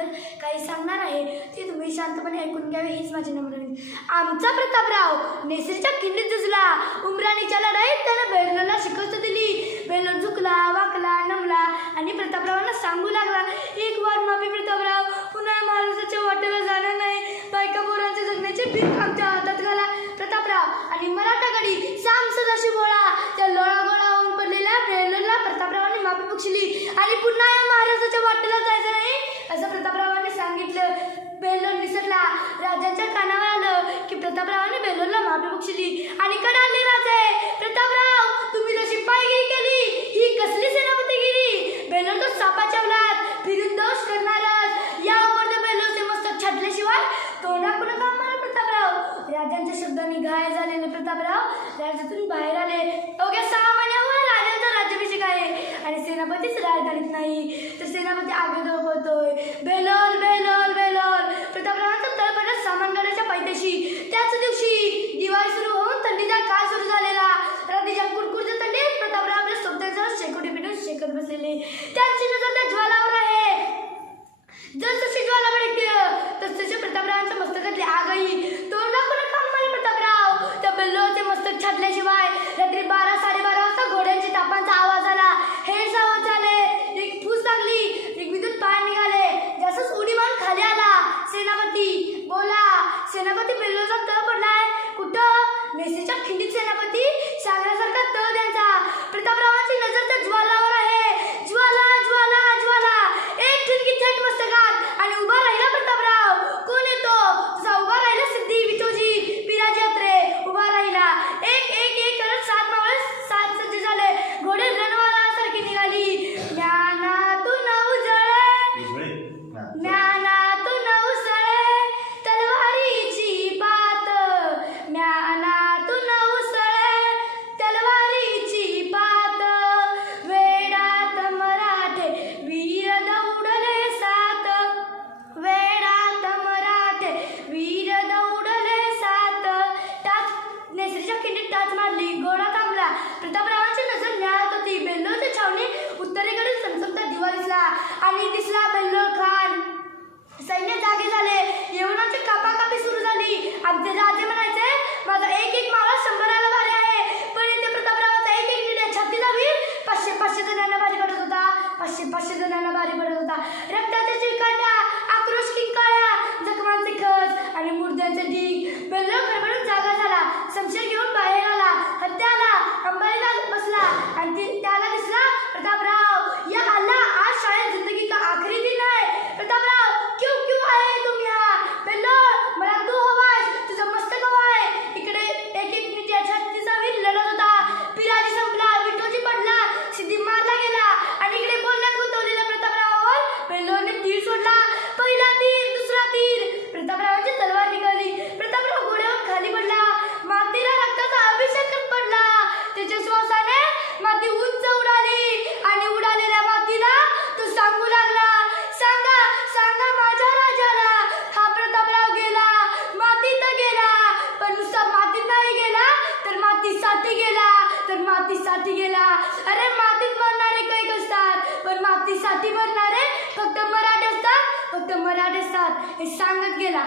त्याबद्दल काही सांगणार आहे ते तुम्ही शांतपणे ऐकून घ्यावे हीच माझी नम्र आमचा प्रतापराव नेसरीच्या खिंडीत झुजला. उमराणीच्या लढाईत त्याला बेलूला शिकवत दिली. बेलोर झुकला वाकला नमला आणि प्रतापरावांना सांगू लागला एक वार माफी प्रतापराव पुन्हा महाराजाच्या वाटेला जाणार नाही. बायका पोरांचे जगण्याचे भीक आमच्या हातात घाला. प्रतापराव आणि मराठा गडी साम सदाशी बोळा. त्या लोळा होऊन पडलेल्या बेलोरला प्रतापरावांनी माफी बक्षिली आणि पुन्हा राजाच्या कानावर आलं की प्रतापरावाने बेलोरला माफी बक्षली आणि कडाले राजे प्रतापराव तुम्ही जशी पायगिरी केली ही कसली सेनापतीगिरी बेलोर तो सापाच्या उलात फिरून दोष करणार या वर्ध बेलोरचे मस्त छाटल्याशिवाय तोंडाकडे काम मला प्रतापराव? राजांच्या शब्दांनी घाय झालेले प्रतापराव राज्यातून बाहेर आले. अवघ्या सहा महिन्यावर राजांचा राज्याभिषेक आहे. आणि सेनापतीच राजधानीत नाही. तर सेनापती आगे होतोय. बेलोर सेनापती बिर्जूचा तळ पडलाय. कुठं? मेसीच्या खिंडीत सेनापती? सागरासारखा तळ त्यांचा. प्रतापरावांची नजर तर मातीसाठी गेला. अरे मातीत मरणारे काही असतात. पण मातीसाठी मरणारे फक्त मराठे असतात फक्त मराठे असतात. हे सांगत गेला.